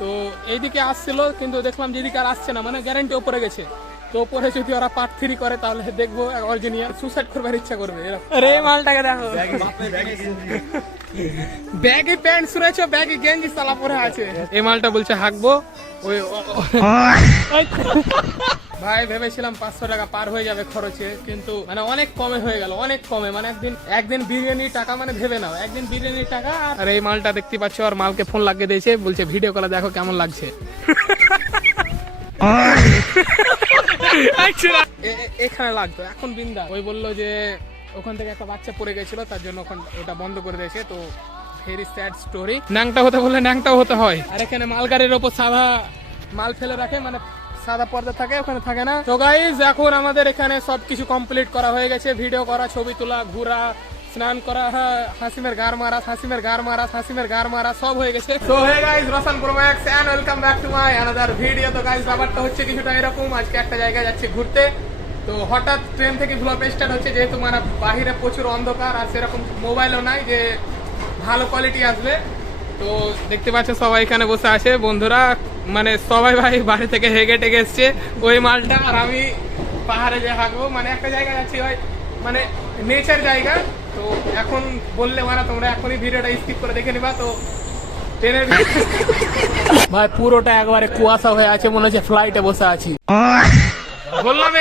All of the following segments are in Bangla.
তো এইদিকে আসছিল, কিন্তু দেখলাম যেদিকে আর আসছে না, মানে গ্যারান্টি ওপরে গেছে। তো ওপরে যদি ওরা পার্ট 3 করে তাহলে দেখবো অর্জুনিয়া সুসাইড করবার ইচ্ছা করবে। আরে এই মালটাকে দেখো, ব্যাগে প্যান্ট শুনেছ, ব্যাগে গেঞ্জি সালা পরে আছে। এই মালটা বলছে হাঁকবো ওই ভাই ভেবেছিলাম 500 টাকা পার হয়ে যাবে খরচে, কিন্তু মানে অনেক কমে হয়ে গেল, অনেক কমে। মানে একদিন বিরিয়ানির টাকা, মানে ভেবে নাও একদিন বিরিয়ানির টাকা। আর এই মালটা দেখতে পাচ্ছ, আর মালকে ফোন লাগিয়ে দিয়েছে, বলছে ভিডিও কলে দেখো কেমন লাগছে। এখানে লাগতো, এখন বিন্দা। ওই বললো যে ওখান থেকে একটা বাচ্চা পড়ে গেছিল, তার জন্য ওখান ওটা বন্ধ করে দিয়েছে। তো ভেরি স্যাড স্টোরি। ন্যাংটা হতে বললে ন্যাংটাও হতে হয়। আর এখানে মালগাড়ির ওপর সাদা মাল ফেলে রাখে, মানে সাদা পর্দা থাকে, ওখানে থাকে না। তো গাইজ এখন আমাদের এখানে সবকিছু কমপ্লিট করা হয়ে গেছে, ভিডিও করা, ছবি তোলা, ঘোরা, স্নান করা, হাসিমের গার মারা, হাসিমের গার মারা, হাসিমের গার মারা সব হয়ে গেছে। তো hey guys, Roshan pro max and welcome back to my another video. তো গাইজ ব্যাপারটা হচ্ছে কিছুটা এরকম, আজকে একটা জায়গায় যাচ্ছি ঘুরতে। তো হঠাৎ ট্রেন থেকে ব্লগ স্টার্ট হচ্ছে, যেহেতু মানে বাহিরে প্রচুর অন্ধকার, আর সেরকম মোবাইলও নাই যে ভালো কোয়ালিটি আসবে। তো দেখতে পাচ্ছ সবাই এখানে বসে আছে, বন্ধুরা মানে সবাই ভাই বাড়ি থেকে হেগে টেগে এসছে ওই মালটা। আর আমি পাহাড়ে যে হাঁকবো, মানে একটা জায়গায় যাচ্ছি ভাই, মানে নেচার জায়গা। তো এখন বললে মানে তোমরা এখনই ভিডিওটা স্কিপ করে দেখে নিবা। তো ট্রেনের ভাই পুরোটা একবারে কুয়াশা হয়ে আছে, মনে হচ্ছে ফ্লাইটে বসে আছি। বললাম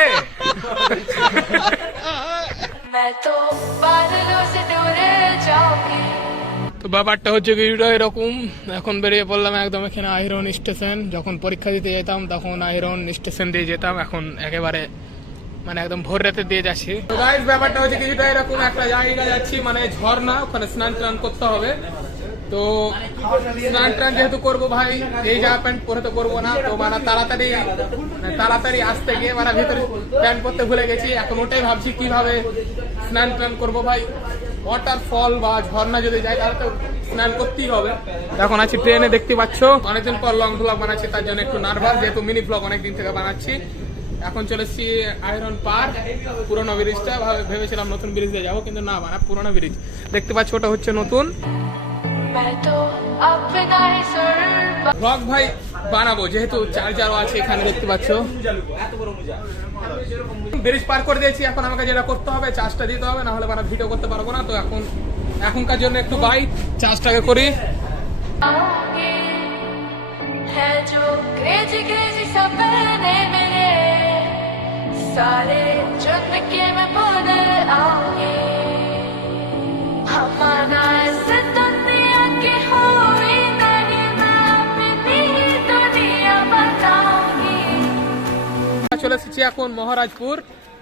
তো ব্যাপারটা হচ্ছে ভিডিওটা এরকম। এখন বেরিয়ে পড়লাম একদম এখানে আইরন স্টেশন। যখন পরীক্ষা দিতে যেতাম তখন আইরন স্টেশন দিয়ে যেতাম, এখন একেবারে মানে একদম ভোর রাতে দিয়ে যাচ্ছি। তো গাইস ব্যাপারটা হচ্ছে কিছুটা এরকম, একটা জায়গা যাচ্ছি মানে ঝর্ণা, ওখানে স্নান টান করতে হবে। তো স্নান টান যেহেতু করবো ভাই, এই জামা প্যান্ট পরে তো করবো না। তো মানে তাড়াতাড়ি আসতে গিয়ে মানে ভিতরে প্যান্ট পরতে ভুলে গেছি। এখন ওটাই ভাবছি কিভাবে স্নান টান করবো ভাই। ওয়াটারফল বা ঝর্ণা যদি যাই তাহলে তো স্নান করতেই হবে। এখন আছি ট্রেনে, দেখতে পাচ্ছ অনেকদিন পর লং ব্লগ বানাচ্ছি, তার জন্য একটু নার্ভাস, যেহেতু মিনি ব্লগ অনেকদিন থেকে বানাচ্ছি। এখন চলে এসেছি আয়রন পার্ক, পুরোনো ব্রিজটা। ভেবেছিলাম নতুন ব্রিজ দিয়ে যাবো, কিন্তু না, মানে পুরোনো ব্রিজ। দেখতে পাচ্ছ ওটা হচ্ছে নতুন ব্লগ ভাই বানাবো, যেহেতু চার্জারও আছে এখানে দেখতে পাচ্ছ। ব্রিজ পার করে দিয়েছি, এখন আমাকে যেটা করতে হবে চার্জটা দিতে হবে, না হলে মানে ভিডিও করতে পারবো না। তো এখনকার জন্য একটু বাই চার্জটাকে করি। सारे जुर्म के मैं बदल आऊंगी, हमारा ऐसे दुनिया की हुई नहीं, मैं अपनी दुनिया बताऊंगी। চলে এসেছি এখন মহারাজপুর।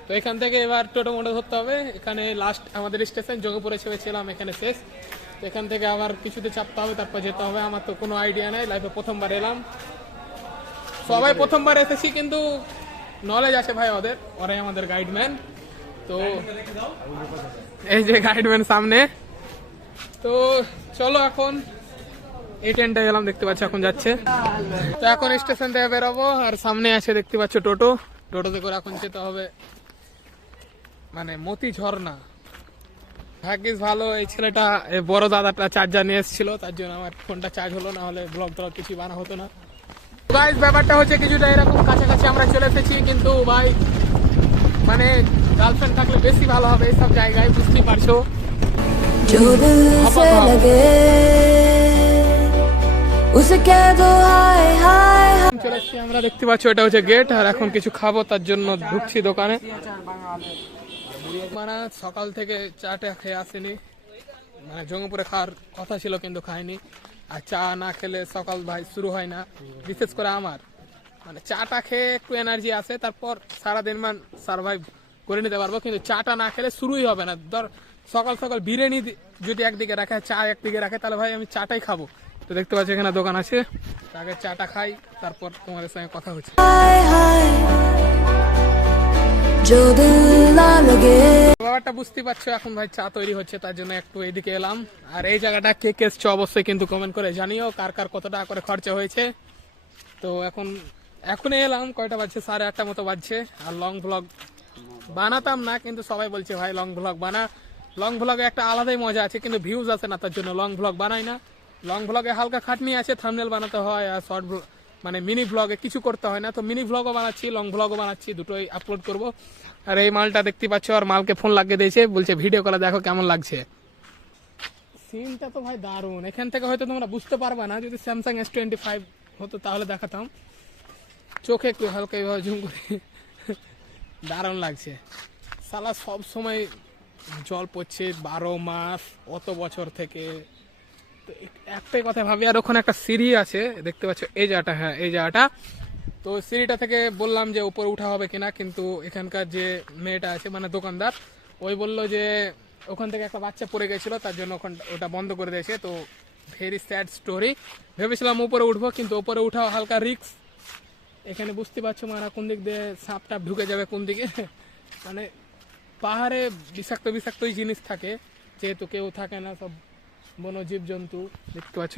তো এখান থেকে এবার টোটো মোটো ধরতে হবে। এখানে লাস্ট আমাদের স্টেশন জঙ্গিপুরে ছেড়েছিলাম, এখানে শেষ। তো এখান থেকে আবার কিছুতে চাপতে হবে, তারপর যেতে হবে। আমার তো কোনো আইডিয়া নেই, লাইফে প্রথমবার এলাম। সবাই প্রথমবার এসেছি, কিন্তু নলেজ আছে ভাই ওদের, ওরাই আমাদের গাইডম্যান। তো এই যে গাইডম্যান সামনে। তো চলো এখন এই ট্রেনটা গেলাম, দেখতে পাচ্ছ এখন যাচ্ছে। তো এখন স্টেশন থেকে বেরোবো, আর সামনে আছে দেখতে পাচ্ছ টোটোতে করে এখন যেতে হবে মানে মতি ঝর্ণা। ভাগ্যিস ভালো এই ছেলেটা, বড় দাদাটা চার্জার নিয়ে এসেছিল, তার জন্য আমার ফোনটা চার্জ হলো, না হলে ব্লগ ট্লগ কিছু বানা হতো না। গাইস ব্যাপারটা হচ্ছে কিছুটা এরকম, কাছাকাছি আমরা চলে এসেছি, কিন্তু ভাই মানে গার্লফ্রেন্ড থাকলে বেশি ভালো হবে এইসব জায়গায়, বুঝতেই পারছো। চলে এসেছি আমরা, দেখতে পাচ্ছ এটা হচ্ছে গেট। আর এখন কিছু খাবো, তার জন্য ঢুকছি দোকানে। মানে সকাল থেকে চাটা খেয়ে আসেনি, মানে জঙ্গিপুরে খাওয়ার কথা ছিল কিন্তু খাইনি। আর চা না খেলে সকাল ভাই শুরু হয় না, বিশেষ করে আমার। মানে চাটা খেয়ে একটু এনার্জি আসে, তারপর সারাদিন মান সার্ভাইভ করে নিতে পারবো। কিন্তু চাটা না খেলে শুরুই হবে না। ধর সকাল সকাল বিরিয়ানি যদি একদিকে রাখে, চা একদিকে রাখে, তাহলে ভাই আমি চাটাই খাবো। তো দেখতে পাচ্ছি এখানে দোকান আছে, আগে চাটা খাই, তারপর তোমাদের সঙ্গে কথা হচ্ছে। ব্যাপারটা বুঝতে পারছো, এখন ভাই চা তৈরি হচ্ছে, তার জন্য একটু এইদিকে এলাম। আর এই জায়গাটা কে কে এসছে অবশ্যই কিন্তু কমেন্ট করে জানিও, কার কার কত টাকা করে খরচা হয়েছে। তো এখন এলাম, কয়টা বাজছে, 8:30 মতো বাজছে। আর লং ভ্লগ বানাতাম না, কিন্তু সবাই বলছে ভাই লং ভ্লগ বানা। লং ভ্লগে একটা আলাদাই মজা আছে, কিন্তু ভিউজ আসে না, তার জন্য লং ভ্লগ বানাই না। লং ভ্লগে হালকা খাটনি আছে, থাম্বনেল বানাতে হয়, আর শর্ট মানে মিনি ভ্লগে কিছু করতে হয় না। তো মিনি ভ্লগও বানাচ্ছি, লং ভ্লগও বানাচ্ছি, দুটোই আপলোড করব। আর এই মালটা দেখতে পাচ্ছ, আর মালকে ফোন লাগিয়ে দিয়েছে, বলছে ভিডিও কলে দেখো কেমন লাগছে। সিনটা তো ভাই দারুণ। এখান থেকে হয়তো তোমরা বুঝতে পারবে না, যদি স্যামসাং S25 হতো তাহলে দেখাতাম। চোখে একটু হালকা এইভাবে ঝুম করে দারুণ লাগছে। সালা সব সময় জল পড়ছে 12 মাস অত বছর থেকে। তো একটাই কথা ভাবি, আর ওখানে একটা সিঁড়ি আছে দেখতে পাচ্ছ, এই জায়গাটা, হ্যাঁ এই জায়গাটা। তো সিঁড়িটা থেকে বললাম যে উপরে উঠা হবে কিনা, কিন্তু এখানকার যে মেয়েটা আছে মানে দোকানদার, ওই বললো যে ওখান থেকে একটা বাচ্চা পড়ে গেছিলো, তার জন্য ওটা বন্ধ করে দিয়েছে। তো ভেরি স্যাড স্টোরি। ভেবেছিলাম উপরে উঠবো, কিন্তু উপরে উঠা হালকা রিস্ক। এখানে বুঝতে পারছো মানে কোন দিক দিয়ে সাপ টাপ ঢুকে যাবে কোন দিকে। মানে পাহাড়ে বিষাক্ত বিষাক্তই জিনিস থাকে, যেহেতু কেউ থাকে না, সব বন্য জীবজন্তু দেখতে পাচ্ছ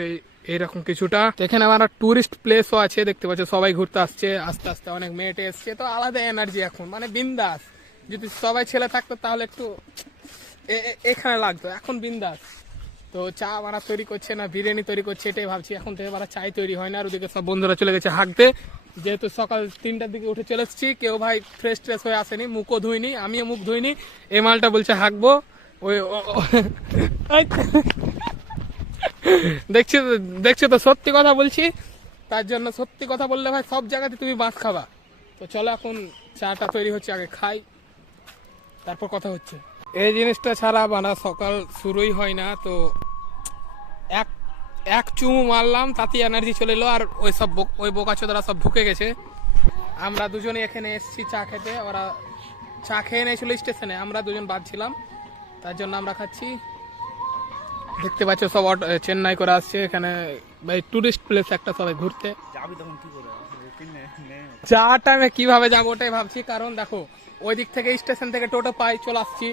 এইরকম কিছুটা। এখানে আমার টুরিস্ট প্লেসও আছে দেখতে পাচ্ছ, সবাই ঘুরতে আসছে, আস্তে আস্তে অনেক মেয়েটে এসছে। তো আলাদা এনার্জি এখন, মানে বিন্দাস। যদি সবাই ছেলে থাকতো তাহলে একটু এখানে লাগতো, এখন বিন্দাস। তো চা মারা তৈরি করছে না বিরিয়ানি তৈরি করছে, এটাই ভাবছি। এখন থেকে মারা চাই তৈরি হয় না, আর ওদিকে সব বন্ধুরা চলে গেছে হাঁকতে। যেহেতু সকাল 3টার দিকে উঠে চলে এসেছি, কেউ ভাই ফ্রেশ ট্রেশ হয়ে আসেনি, মুখও ধুইনি, আমিও মুখ ধুইনি। এই মালটা বলছে হাঁকবো। ওই দেখছি দেখছো তো, সত্যি কথা বলছি। তার জন্য সত্যি কথা বললে ভাই সব জায়গাতে তুমি বাঁশ খাবা। তো চলো এখন চাটা তৈরি হচ্ছে, আগে খাই তারপর কথা হচ্ছে। এই জিনিসটা ছাড়া বানা সকাল শুরুই হয় না। তো এক এক চুমু মারলাম, তাতে এনার্জি চলে এলো। আর ওই বোকাচোদারা সব ঢুকে গেছে। আমরা দুজনে এখানে এসেছি চা খেতে, ওরা চা খেয়ে নিয়েছিল স্টেশনে, আমরা দুজন বাদ ছিলাম, তার জন্য আমরা খাচ্ছি। দেখতে পাচ্ছ সব চেন্নাই করে আসছে এখানে, ভাই টুরিস্ট প্লেস একটা, সবাই ঘুরতে যাবি। তখন কি করে চা টাইমে কিভাবে যাবো ওটাই ভাবছি। কারণ দেখো ওই দিক থেকে স্টেশন থেকে টোটো পাই, চলে আসছি।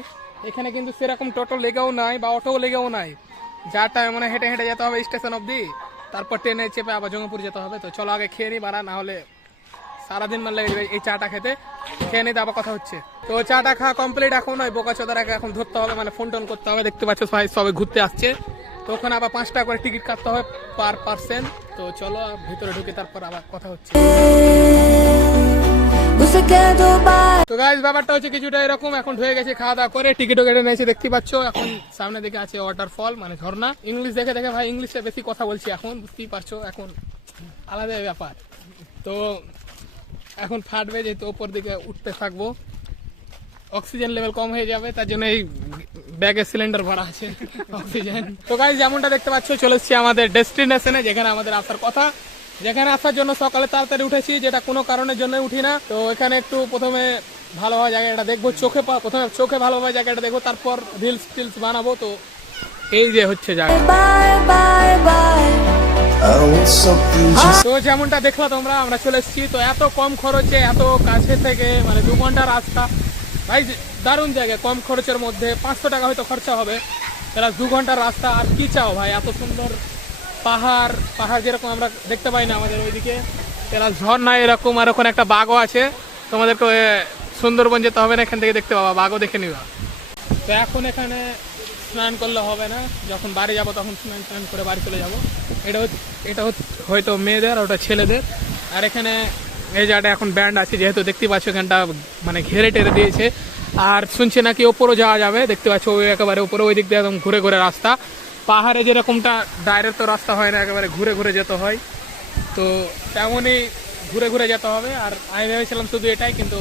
এখানে কিন্তু সেরকম টোটো লেগেও নাই বা অটোও লেগেও নাই। যা টাইম মানে হেঁটে হেঁটে যেতে হবে স্টেশন অবধি, তারপর ট্রেনে চেপে আবার জঙ্গিপুর যেতে হবে। তো চলো আগে খেয়ে নিই বাড়া, না হলে সারাদিন মানে লেগে যাবে এই চাটা খেতে। খেয়ে নিতে আবার কথা হচ্ছে। তো চাটা খাওয়া কমপ্লিট। এখন ওই বোকাচোদারাকে এখন ধরতে হবে, মানে ফোন টোন করতে হবে। দেখতে পাচ্ছ সবাই ঘুরতে আসছে। তো ওখানে আবার 5 টাকা করে টিকিট কাটতে হবে পার পার্সন। তো চলো ভিতরে ঢুকে তারপর আবার কথা হচ্ছে। তো গাইস ব্যাপারটা হচ্ছে কিছুটা এরকম। এখন ঢুকে গেছে, খাওয়া দাওয়া করে টিকিটও কেটে নিয়েছে দেখতে পাচ্ছ। এখন সামনে দিকে আছে ওয়াটারফল মানে ঝর্ণা। ইংলিশ দেখে দেখে ভাই ইংলিশে বেশি কথা বলছি এখন, বুঝতেই পারছো। এখন আলাদা ব্যাপার। তো এখন ফাটবে, যেহেতু ওপর দিকে উঠতে থাকবো, অক্সিজেন লেভেল কম হয়ে যাবে, তার জন্য এই ব্যাগের সিলিন্ডার ভরা আছে অক্সিজেন। তো গাইস যেমনটা দেখতে পাচ্ছ, চলে এসেছি আমাদের ডেস্টিনেশনে, যেখানে আমাদের আসার কথা। যেখানে আসার জন্য সকালে তাড়াতাড়ি উঠেছি, যেটা কোনো কারণের জন্য উঠি না। তো এখানে একটু প্রথমে ভালোভাবে জায়গাটা দেখবো, প্রথমে চোখে ভালোভাবে জায়গাটা দেখবো, তারপর রিলস টিলস বানাবো। তো এই যে হচ্ছে জায়গা। তো যেমনটা দেখলা তোমরা, আমরা চলে এসেছি। তো এত কম খরচে, এত কাছে থেকে, মানে 2 ঘন্টা রাস্তা ভাই, দারুণ জায়গা। কম খরচের মধ্যে 500 টাকা হয়তো খরচা হবে, তারা 2 ঘন্টার রাস্তা। আর কি চাও ভাই, এত সুন্দর পাহাড় যেরকম আমরা দেখতে পাই না আমাদের ওইদিকে, এরা ঝর্ণা এরকম। আর ওখানে একটা বাঘও আছে, তোমাদেরকে সুন্দরবন যেতে হবে না, এখান থেকে দেখতে পাবা, বাঘও দেখে নিবা। তো এখন এখানে স্নান করলে হবে না, যখন বাড়ি যাব তখন স্নান করে বাড়ি চলে যাব। এটা হয়তো মেয়েদের, ওটা ছেলেদের। আর এখানে এই জায়গাটা এখন ব্যান্ড আছে, যেহেতু দেখতে পাচ্ছ এখানটা মানে ঘেরে টেরে দিয়েছে। আর শুনছি নাকি ওপরও যাওয়া যাবে, দেখতে পাচ্ছ ওই একেবারে উপরে, ওই দিক দিয়ে একদম ঘুরে ঘুরে রাস্তা। পাহাড়ে যেরকমটা ডাইরেক্ট তো রাস্তা হয় না, একেবারে ঘুরে ঘুরে যেতে হয়। তো তেমনই ঘুরে ঘুরে যেতে হবে। আর আমি ভেবেছিলাম শুধু এটাই, কিন্তু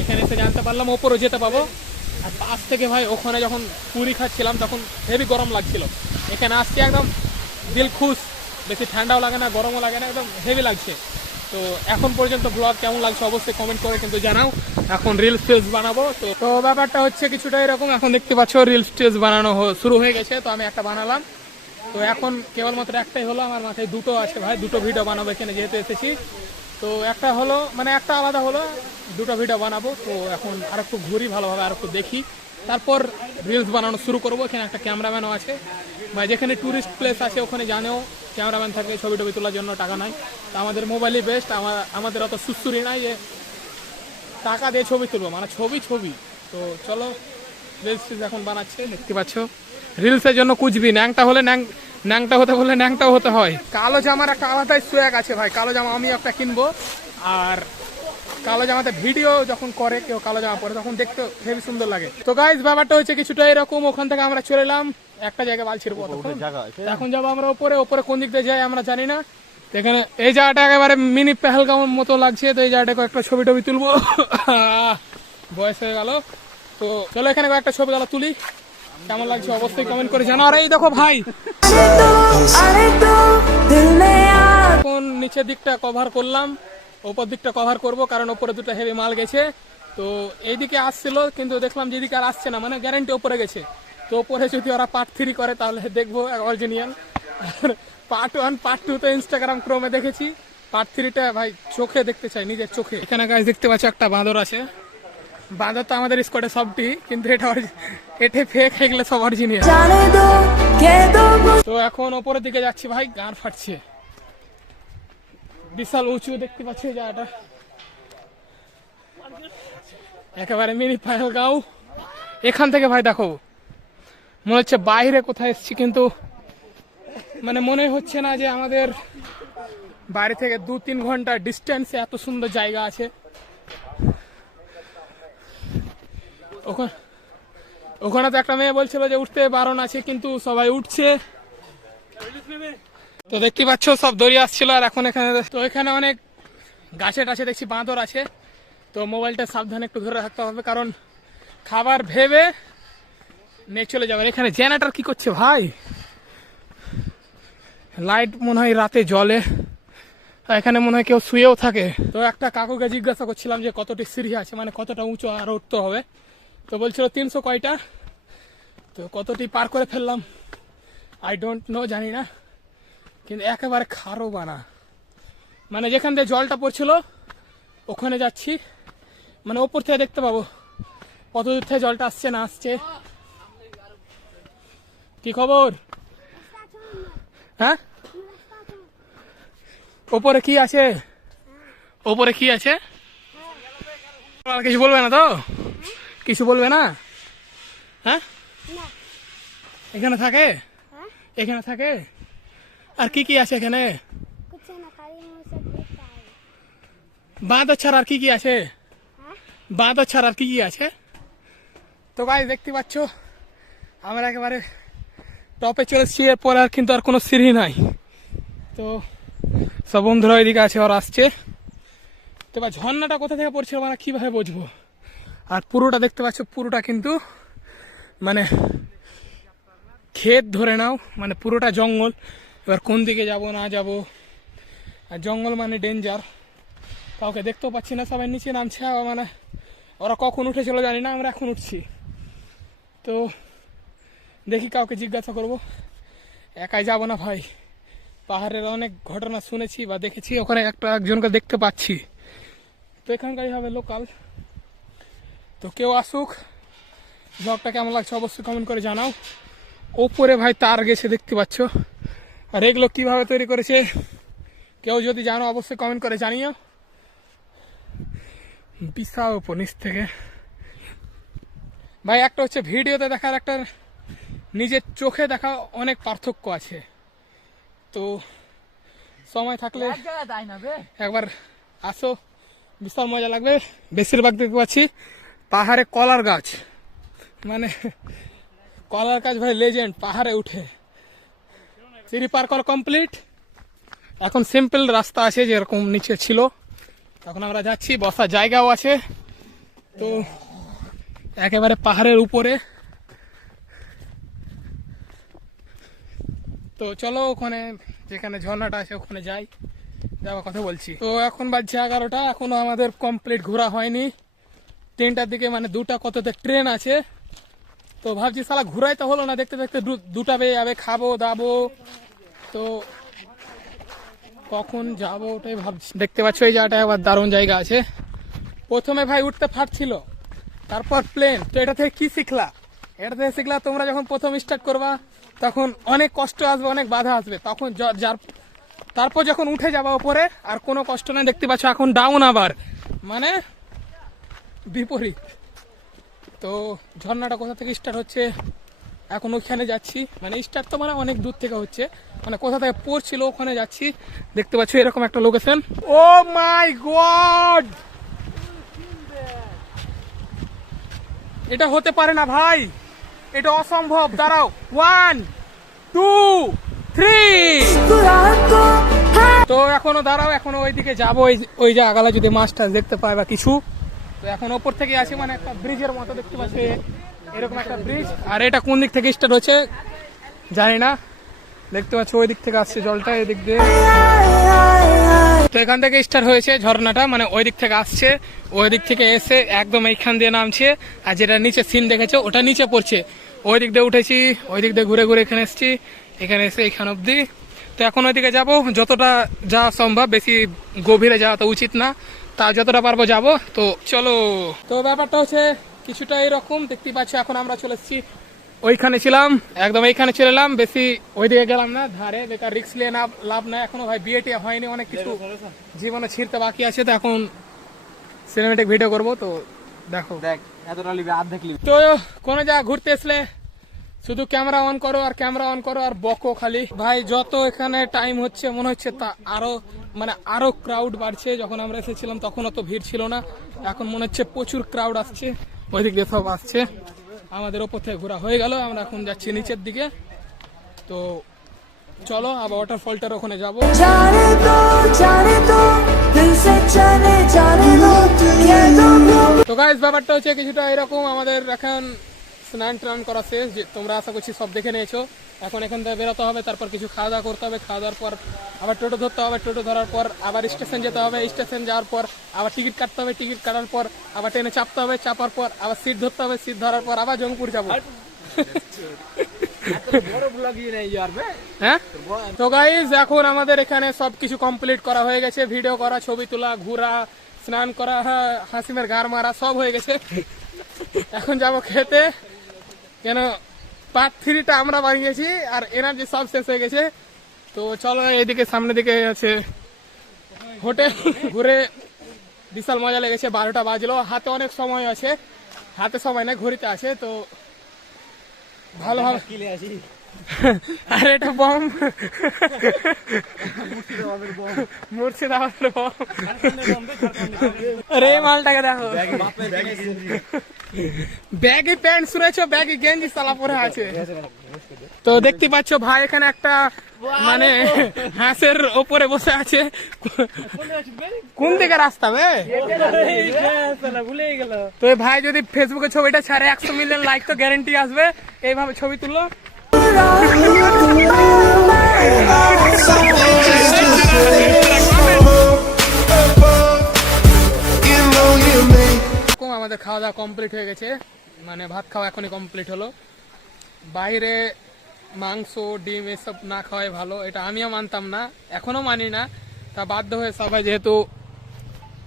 এখানে এসে জানতে পারলাম ওপরও যেতে পাবো। আর পাশ থেকে ভাই ওখানে যখন পুরি খাচ্ছিলাম তখন হেভি গরম লাগছিল, এখানে আসছি একদম দিল খুশ। বেশি ঠান্ডাও লাগে না, গরমও লাগে না, একদম হেভি লাগছে। তো এখন পর্যন্ত ব্লগ কেমন লাগছে অবশ্যই কমেন্ট করে কিন্তু জানাও। এখন রিলস টিলস বানাবো। তো ব্যাপারটা হচ্ছে কিছুটা এরকম। এখন দেখতে পাচ্ছ রিলস টিলস বানানো শুরু হয়ে গেছে। তো আমি একটা বানালাম। তো এখন কেবলমাত্র একটাই হলো, আমার মাথায় দুটো আছে ভাই, দুটো ভিডিও বানাবো এখানে যেহেতু এসেছি। তো একটা হলো মানে একটা আলাদা হলো, দুটো ভিডিও বানাবো। তো এখন আর একটু ঘুরি ভালোভাবে, আর একটু দেখি, তারপর রিলস বানানো শুরু করবো। এখানে একটা ক্যামেরাম্যানও আছে, মানে যেখানে টুরিস্ট প্লেস আছে ওখানে জানেও ক্যামেরাম্যান থাকলে ছবি টবি তোলার জন্য টাকা নাই। তো আমাদের মোবাইলই বেস্ট, আমাদের অত সুস্থুরি নাই যে টাকা দিয়ে ছবি তুলবো, মানে ছবি। তো চলো রিলস এখন বানাচ্ছে, দেখতে পাচ্ছ। রিলসের জন্য কুচবি ন্যাংটা হলে ন্যাংটা হতে বললে ন্যাংটাও হতে হয়। কালো জামার একটা আলাদাই সোয়াগ আছে ভাই, কালো জামা আমি একটা কিনবো। আর কালো জামাতে ভিডিও যখন করে কেউ কালো জামা পরে তখন দেখতে হেবি সুন্দর লাগে। তো গাইস ব্যাপারটা হচ্ছে কিছুটা এরকম। ওখান থেকে আমরা চলে এলাম একটা জায়গায় বালছির পর, এখন যাবো আমরা ওপরে কোন দিক দিয়ে যাই আমরা জানি না। এখানে এই জায়গাটা একেবারে মিনি পেহেলগাঁওর মতো লাগছে। তো এই জায়গাটা কয়েকটা ছবি টবি তুলবো, বয়স হয়ে গেল। তো চলো এখানে কয়েকটা ছবি গেল তুলি, কেমন লাগছে অবশ্যই কমেন্ট করে জানো। আর এই দেখো ভাই এখন নিচের দিকটা কভার করলাম, ওপর দিকটা কভার করব কারণ ওপরে দুটো হেভি মাল গেছে। তো এইদিকে আসছিল কিন্তু দেখলাম যেদিকে আর আসছে না, মানে গ্যারান্টি ওপরে গেছে। তো ওপরে যদি ওরা পার্ট 3 করে তাহলে দেখবো অরিজিনাল। আর পার্ট 1 পার্ট 2 তো ইনস্টাগ্রাম ক্রোমে দেখেছি, পার্ট 3টা ভাই চোখে দেখতে চাই, নিজের চোখে। এখানে গাছ দেখতে পাচ্ছ একটা বাঁদর আছে। বাঁদর তো আমাদের স্কোয়াডে সবটি, কিন্তু এটা ফেক, এগুলো সব অরিজিনাল। তো এখন ওপরের দিকে যাচ্ছি ভাই, গান ফাটছে, বিশাল উঁচু দেখতে পাচ্ছি জায়গাটা, একেবারে মিনি পেহেলগাঁও। এখান থেকে ভাই দেখো মনে হচ্ছে বাইরে কোথায় এসেছি, কিন্তু মানে মনে হচ্ছে না যে আমাদের বাড়ি থেকে 2-3 ঘন্টা ডিস্টেন্সে এত সুন্দর জায়গা আছে। ওখানে তো একটা মেয়ে বলছিল যে উঠতে বারণ আছে, কিন্তু সবাই উঠছে। তো দেখতে পাচ্ছ সব দড়ি আসছিল। আর এখন এখানে তো এখানে অনেক গাছে টাছে দেখছি বাঁদর আছে। তো মোবাইলটা সাবধানে একটু ধরে রাখতে হবে, কারণ খাবার ভেবে নিয়ে চলে যাবে। এখানে জেনারেটর কি করছে ভাই, লাইট মনে হয় রাতে জ্বলে, এখানে মনে হয় কেউ শুয়েও থাকে। তো একটা কাকুকে জিজ্ঞাসা করছিলাম যে কতটি সিঁড়ি আছে, মানে কতটা উঁচু আর উঠতে হবে। তো বলছিল 300 কয়টা। তো কতটি পার করে ফেললাম আই ডোন্ট নো, জানি না। কিন্তু একেবারে খারো বানা, মানে যেখান দিয়ে জলটা পড়ছিল ওখানে যাচ্ছি, মানে ওপর থেকে দেখতে পাবো কত দূর থেকে জলটা আসছে না আসছে। কি খবর? হ্যাঁ ওপরে কি আছে? ওপরে কি আছে? আর কিছু বলবে না তো? কিছু বলবে না? হ্যাঁ এখানে থাকে, এখানে থাকে। আর কি কি আছে এখানে? বাঁদর ছাড়া আর কি কি আছে? বাঁদর ছাড়া আর কি কি আছে? তো ভাই দেখতে পাচ্ছ আমরা একেবারে টপে চলে এসেছি, এরপর আর কিন্তু আর কোনো সিঁড়ি নাই। তো সব বন্ধুরা ওইদিকে আছে, ওরা আসছে। তো এবার ঝর্ণাটা কোথা থেকে পড়ছে আমরা কিভাবে বুঝবো? আর পুরোটা দেখতে পাচ্ছ, পুরোটা কিন্তু মানে ক্ষেত ধরে নাও, মানে পুরোটা জঙ্গল। এবার কোন দিকে যাব না যাব, আর জঙ্গল মানে ডেঞ্জার, কাউকে দেখতেও পাচ্ছি না, সবাই নিচে নামছে। মানে ওরা কখন উঠেছিল জানি না, আমরা এখন উঠছি। তো দেখি কাউকে জিজ্ঞাসা করব, একাই যাব না ভাই। পাহাড়ের অনেক ঘটনা শুনেছি বা দেখেছি, ওখানে একজনকে দেখতে পাচ্ছি। তো এখানকারই হবে লোকাল। তো কেউ আসুক, ব্লগটা কেমন লাগছে অবশ্যই কমেন্ট করে জানাও। ওপরে ভাই তার গেছে দেখতে পাচ্ছ, আর এগুলো কীভাবে তৈরি করেছে কেউ যদি জানো অবশ্যই কমেন্ট করে জানিও। বিশাল উপর নিচ থেকে ভাই, একটা হচ্ছে ভিডিওতে দেখার, একটা নিজের চোখে দেখা অনেক পার্থক্য আছে। তো সময় থাকলে একবার আসো, বিশাল মজা লাগবে। বেশিরভাগ দেখতে পাচ্ছি পাহাড়ে কলার গাছ, মানে কলার গাছ ভাই লেজেন্ড, পাহাড়ে উঠে। সিঁড়ি পার করা কমপ্লিট, এখন সিম্পল রাস্তা আছে যেরকম নিচে ছিল। তখন আমরা যাচ্ছি, বসার জায়গাও আছে। তো একেবারে পাহাড়ের উপরে। তো চলো ওখানে যেখানে ঝর্ণাটা আছে ওখানে যাই, যাওয়ার কথা বলছি। তো এখন বাজছে 11টা, এখনো আমাদের কমপ্লিট ঘোরা হয়নি। 3টার দিকে মানে 2টা কততে ট্রেন আছে। তো ভাবছি সালা ঘুরাই তো হলো না, দেখতে দেখতে 2টা বেজে যাবে, খাবো দাবো। তো কখন যাবো ওটাই ভাবছি। দেখতে পাচ্ছ এই জায়গাটা একবার দারুণ জায়গা আছে। প্রথমে ভাই উঠতে ফাটছিল, তারপর প্লেন। তো এটা থেকে কি শিখলা? এটা থেকে শিখলা তোমরা যখন প্রথম স্টার্ট করবা তখন অনেক কষ্ট আসবে, অনেক বাধা আসবে। তখন তারপর যখন উঠে যাবা উপরে আর কোনো কষ্ট নেই। দেখতে পাচ্ছ এখন ডাউন, আবার মানে বিপরীত। তো ঝর্ণাটা কোথা থেকে স্টার্ট হচ্ছে এখন ওইখানে যাচ্ছি, মানে স্টার্ট তো মানে অনেক দূর থেকে হচ্ছে, মানে কোথা থেকে পড়ছিল ওখানে যাচ্ছি। দেখতে পাচ্ছ এরকম একটা লোকেশন। ও মাই গড, এটা হতে পারে না ভাই, এটা অসম্ভব। দাঁড়াও, 1 2 3। তো এখনো দাঁড়াও, এখনো ওইদিকে যাবো, ওই যে আগালা যদি মাছটা দেখতে পায় বা কিছু। তো এখন ওপর থেকে আসে, মানে একটা ব্রিজের মতো দেখতে পাচ্ছি, এরকম একটা ব্রিজ। আর এটা কোন দিক থেকে স্টার্ট হচ্ছে জানি না, দেখতে পাচ্ছ ওই দিক থেকে আসছে জলটা এদিক দিয়ে। তো এখান থেকে স্টার্ট হয়েছে ঝর্ণাটা, মানে ওই দিক থেকে আসছে, ওই দিক থেকে এসে একদম এইখান দিয়ে নামছে। আর যেটা নিচে সিন দেখেছো ওটা নিচে পড়ছে। ওই দিক দিয়ে উঠেছি, ওই দিক দিয়ে ঘুরে ঘুরে এখানে এসেছি, এখানে এসে এখান অব্দি। তো এখন ওইদিকে যাবো, যতটা যাওয়া সম্ভব, বেশি গভীরে যাওয়া তো উচিত না, তা যতটা পারবো যাবো। তো চলো। তো ব্যাপারটা হচ্ছে কিছুটা এরকম দেখতে পাচ্ছ। এখন আমরা চলে এসেছি, ওইখানে ছিলাম, একদম এইখানে চলে এলাম, বেশি ওইদিকে গেলাম না ধারে, বেকার রিস্ক নিয়ে না লাভ নাই। এখনো ভাই বিয়েটি হয়নি, অনেক কিছু জীবনে ছিঁড়তে বাকি আছে। তো এখন সিনেমেটিক ভিডিও করবো, তো দেখো। তো কোনো জায়গা ঘুরতে আসলে শুধু ক্যামেরা অন করো আর ক্যামেরা অন করো আর বকো খালি। ভাই যত এখানে টাইম হচ্ছে মনে হচ্ছে তা আরো, মানে আরো ক্রাউড বাড়ছে। যখন আমরা এসেছিলাম তখন অত ভিড় ছিল না, এখন মনে হচ্ছে প্রচুর ক্রাউড আসছে, ওই দিক দিয়ে সব আসছে। আমাদের ওপর থেকে ঘোরা হয়ে গেল, আমরা এখন যাচ্ছি নিচের দিকে। তো চলো আবার ওয়াটারফলটার ওখানে যাবো। তো গাইস ব্যাপারটা হচ্ছে কিছুটা এরকম, আমাদের এখন স্নান টান করা শেষ, যে তোমরা আশা করছি সব দেখে নিয়েছো। এখন এখান থেকে বেরোতে হবে, তারপর কিছু খাওয়া দাওয়া করতে হবে, খাওয়া দাওয়ার পর আবার টোটো ধরতে হবে, টোটো ধরার পর আবার স্টেশন যেতে হবে, স্টেশন যাওয়ার পর আবার টিকিট কাটতে হবে, টিকিট কাটার পর আবার ট্রেনে চাপতে হবে, চাপার পর আবার সিট ধরতে হবে, সিট ধরার পর আবার জঙ্গপুর যাবো। হ্যাঁ তো গাইজ এখন আমাদের এখানে সবকিছু কমপ্লিট করা হয়ে গেছে, ভিডিও করা, ছবি তোলা, ঘোরা, স্নান করা, হাসিমের গার মারা সব হয়ে গেছে। এখন যাবো খেতে, কেন পার্ট 3টা আমরা বানিয়েছি আর এনার্জি সব শেষ হয়ে গেছে। তো চলো এদিকে সামনের দিকে আছে হোটেল, ঘুরে বিশাল মজা লেগেছে। 12টা বাজলো, হাতে অনেক সময় আছে, হাতে সময় না ঘড়িতে আছে। তো ভালো হবে। আরে এটা বম, মুর্শিদাবাদের বম। আরে মালটাকে দেখো, ব্যাগি প্যান্ট শুনেছো, ব্যাগি গেঞ্জি সালা পরে আছে। তো দেখতে পাচ্ছ ভাই এখানে একটা মানে হাঁসের ওপরে বসে আছে। কোন দিকে রাস্তা বে? তো এই ভাই যদি ফেসবুকে ছবিটা ছাড়ে 100 মিলিয়ন লাইক তো গ্যারান্টি আসবে। এইভাবে ছবি তুললো। আমাদের খাওয়া দাওয়া কমপ্লিট হয়ে গেছে, মানে ভাত খাওয়া এখনই কমপ্লিট হলো। বাইরে মাংস ডিম এসব না খাওয়াই ভালো, এটা আমিও মানতাম না, এখনো মানি না, তা বাধ্য হয়ে সবাই যেহেতু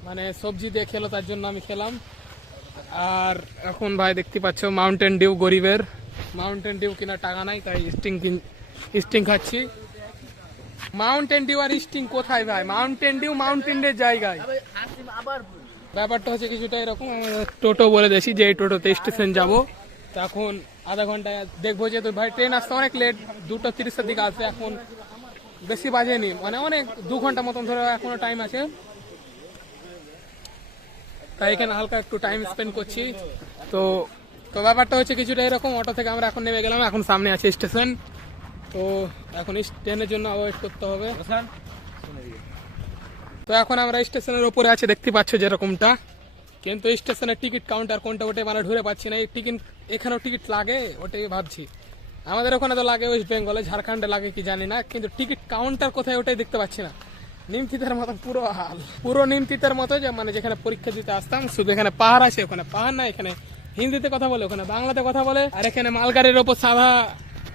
মানে সবজি দিয়ে খেলো তার জন্য আমি খেলাম। আর এখন ভাই দেখতে পাচ্ছ মাউন্টেন ডিউ, গরিবের মাউন্টেন ডিউ কেনার টাকা নাই, তাই স্টিং খাচ্ছি। মাউন্টেন ডিউ আর স্টিং কোথায় ভাই? মাউন্টেন ডিউ মাউন্টেন ডিউ জায়গায়। ব্যাপারটা হচ্ছে কিছুটা এরকম, টোটো বলে দিয়েছি যে এই টোটোতে স্টেশন যাবো। তো এখন আধা ঘন্টায় দেখবো, যেহেতু ভাই ট্রেন আসতে অনেক লেট, 2:30 দিকে আসবে, এখন বেশি বাজেনি, মানে অনেক 2 ঘন্টা মতন ধরে এখনো টাইম আছে। তাই এখানে হালকা একটু টাইম স্পেন্ড করছি। তো তো ব্যাপারটা হচ্ছে কিছুটা এরকম, অটো থেকে আমরা এখন নেমে গেলাম, এখন সামনে আছে স্টেশন। তো এখন ট্রেনের জন্য ওয়েট করতে হবে। তো এখন আমরা স্টেশনের উপরে আছে, দেখতে পাচ্ছ যেরকমটা, কিন্তু স্টেশনের টিকিট কাউন্টার কোনটা ওটাই মানে ধরে পাচ্ছি না। এই টিকিট এখানেও টিকিট লাগে, ওটাই ভাবছি। আমাদের ওখানে তো লাগে ওয়েস্ট বেঙ্গলে, ঝাড়খণ্ডে লাগে কি জানি না, কিন্তু টিকিট কাউন্টার কোথায় ওটাই দেখতে পাচ্ছি না। নিমতিতার মতো পুরো হাল, পুরো নিমতিতার মতো, যে মানে যেখানে পরীক্ষা দিতে আসতাম, শুধু এখানে পাহাড় আছে, ওখানে পাহাড় না, এখানে হিন্দিতে কথা বলে, ওখানে বাংলাতে কথা বলে। আর এখানে মালগাড়ির ওপর সাদা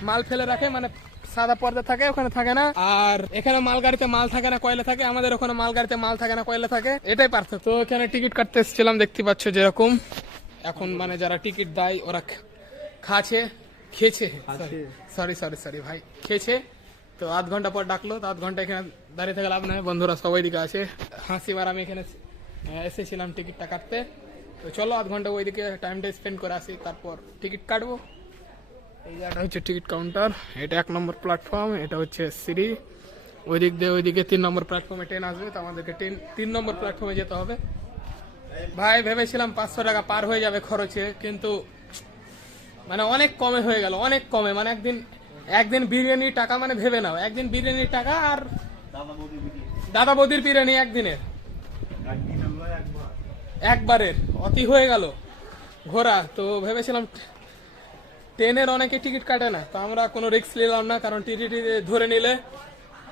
মাল ফেলে রাখে, মানে সাদা পর্দা থাকে, ওখানে থাকে না। আর এখানে মালগাড়িতে মাল থাকে না, কয়লা থাকে। আমাদের ওখানে মালগাড়িতে মাল থাকে না, কয়লা থাকে, এটাই পার্থক্য। তো এখানে টিকিট কাটতে এসেছিলাম, দেখতে পাচ্ছ যেরকম। এখন মানে যারা টিকিট দেয় ওরা খেয়েছে ভাই খেয়েছে। তো আধ ঘন্টা পর ডাকলো, তো আধ ঘন্টা এখানে দাঁড়িয়ে থেকে লাভ নাই, বন্ধুরা সবাই দিকে আছে। হাসি মার আমি এখানে এসেছিলাম টিকিটটা কাটতে। তো চলো আধ ঘন্টা ওইদিকে টাইমটা স্পেন্ড করে আসি, তারপর টিকিট কাটবো। এই জায়গাটা হচ্ছে টিকিট কাউন্টার, এটা 1 নম্বর প্ল্যাটফর্ম, এটা হচ্ছে সিঁড়ি, ওই দিক দিয়ে ওইদিকে 3 নম্বর প্ল্যাটফর্মে ট্রেন আসবে, তো আমাদেরকে 3 নম্বর প্ল্যাটফর্মে যেতে হবে। ভাই ভেবেছিলাম 500 টাকা পার হয়ে যাবে খরচে, কিন্তু মানে অনেক কমে হয়ে গেল, অনেক কমে। মানে একদিন বিরিয়ানির টাকা, মানে ভেবে নাও একদিন বিরিয়ানির টাকা আর দাদা বৌদির বিরিয়ানি একদিনের, একবারের অতি হয়ে গেল ঘোরা। তো ভেবেছিলাম, ট্রেনের অনেকে টিকিট কাটে না, তো আমরা কোনো রিস্ক নিলাম না, কারণ টিটি ধরে নিলে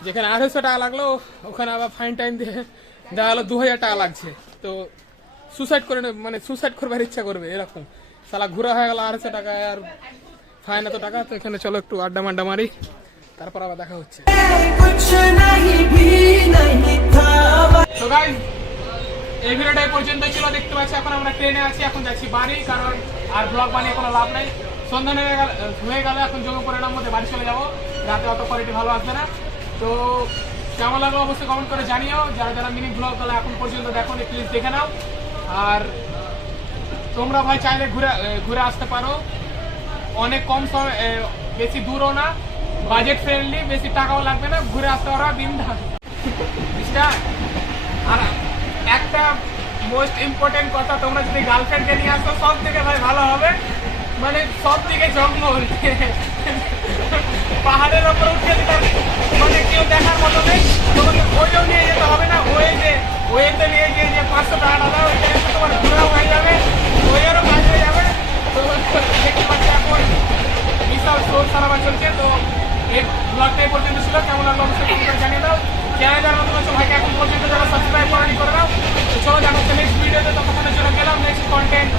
যেখানে 250 টাকা লাগলো ওখানে আবার ফাইন টাইম দিয়ে দেখা গেলো 2000 টাকা লাগছে। তো সুসাইড করে মানে সুসাইড করবার ইচ্ছা করবে এরকম, সালা ঘোরা হয়ে গেল 250 টাকায় আর ফাইন এত টাকা। তো এখানে চলো একটু আড্ডা মাড্ডা মারি, তারপর আবার দেখা হচ্ছে। তো গাইস, এই ভিডিওটা এই পর্যন্ত ছিল, দেখতে পাচ্ছি এখন আমরা ট্রেনে আছি, এখন যাচ্ছি বাড়ি, কারণ আর ব্লগ বানিয়ে কোনো লাভ নাই। সন্ধ্যা হয়ে গেল, এখন যোগ করে নাম মধ্যে বাড়ি চলে যাবো, রাতে অত কোয়ালিটি ভালো আসবে না। তো কেমন লাগলো অবশ্যই কমেন্ট করে জানিও, যারা যারা মিনি ব্লগ গুলো এখন পর্যন্ত দেখো প্লিজ দেখে নাও। আর তোমরা ভাই চাইলে ঘুরে আসতে পারো, অনেক কম সময়, বেশি দূরও না, বাজেট ফ্রেন্ডলি, বেশি টাকাও লাগবে না, ঘুরে আসতে পারো বিন্দাস। আর একটা মোস্ট ইম্পর্টেন্ট কথা, তোমরা যদি গার্লফ্রেন্ডকে নিয়ে আসো সব থেকে ভাই ভালো হবে, মানে সব থেকে জঙ্গল, পাহাড়ের ওপর উঠে দিতে মানে কেউ দেখার মতো নেই, তোমাকে ওইটাও নিয়ে যেতে হবে না, ওয়েতে নিয়ে গিয়ে যে 500 টাকা দাও, ওইটা তোমার ঘোরাও হয়ে যাবে, ওইয়েরও কাজ হয়ে যাবে। তো দেখতে পাচ্ছি এখন বিশাল শোর সারাবার চলছে। তো এই ব্লগটা এই পর্যন্ত ছিল, কেমন লাগলো অবশ্যই কমেন্ট করে জানিয়ে দাও। চ্যানেল যারা নতুন আছে ভাইকে এখন পর্যন্ত যারা সাবস্ক্রাইব করে দাও। তো চলো দেখা হচ্ছে নেক্সট ভিডিওতে, ততক্ষণের জন্য গেলাম, নেক্সট কন্টেন্ট